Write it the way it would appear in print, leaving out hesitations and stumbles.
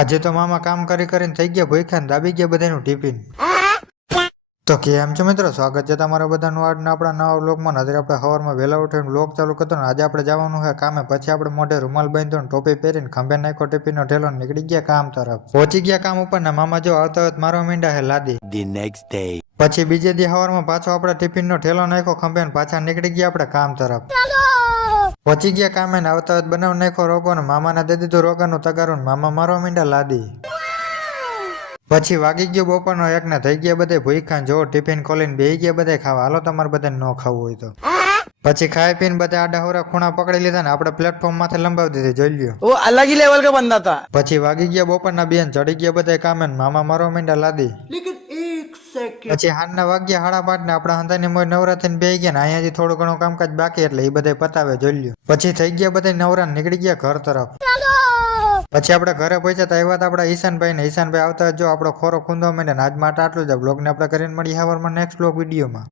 આજે તો મામા કામ કરી કરીને થઈ ગયા ભૂખ્યા ને દાબી ગયા બધાનું ટિફિન. તો કેમ છો મિત્રો, સ્વાગત છે તમારા બધાનું આજના આપણા નવા વ્લોગમાં. આજે આપણે સવારમાં વહેલા ઉઠીને વ્લોગ ચાલુ કરતો ને આજે આપણે જવાનું છે કામે. પછી આપણે મોઢે રૂમાલ બાંધ્યો ને ટોપી પહેરીને ખંભે નાખ્યો ટિફિનનો ઠેલો નીકળી ગયા કામ તરફ. પહોંચી ગયા કામ ઉપર ને મામા જો આવતા હોય મારો મીંડા હે લાદી. The next day. પછી બીજે દી સવારમાં પાછો આપણે ટિફિનનો ઠેલો નાખ્યો ખંભે ને પાછા નીકળી ગયા આપણે કામ તરફ. પહોંચી ગયા કામે ને આવતા હોય બનાવ નાખ્યો રોગો ને મામાને દે દીધું રોગાનું તગારું ને મામા મારો મીંડા લાદી. પછી વાગી ગયો બપોરનો એક ને થઈ ગયા બધા ભૂખ્યા. જો ટિફિન ખોલીને બેસી ગયા બધા ખાવા. હાલો તમારે બધાને ન ખાવું હોય તો. પછી ખાઈ પીને બધા આડા હોરા ખૂણા પકડી લીધા ને આપણે પ્લેટફોર્મ માથે લંબાવી દીધી. જોઈ લ્યો, वो अलग ही लेवल का बंदा था. પછી વાગી ગયા બપોરના બેન ચડી ગયા બધા કામે ને મામા મારો મીંડા લાદી. પછી હાનના વાગ્યા 5:30 ને આપણા હંધાની મોય નવરા થઈને બેસી ગયા ને અહીંયાથી થોડું ઘણું કામકાજ બાકી એટલે એ બધા પતાવે. જોઈ લ્યો, પછી થઈ ગયા બધા નવરા નીકળી ગયા ઘર તરફ. પછી આપણે ઘરે પહોંચ્યા તો આવ્યા આપણા ઈશાનભાઈ ને. ઈશાનભાઈ આવતા જો આપણો ખોરો ખૂંદવા માંડે ને આજ માટે આટલું જ. બ્લોગને આપણે કરીને મળી સવારમાં નેક્સ્ટ બ્લોગ વિડીયોમાં.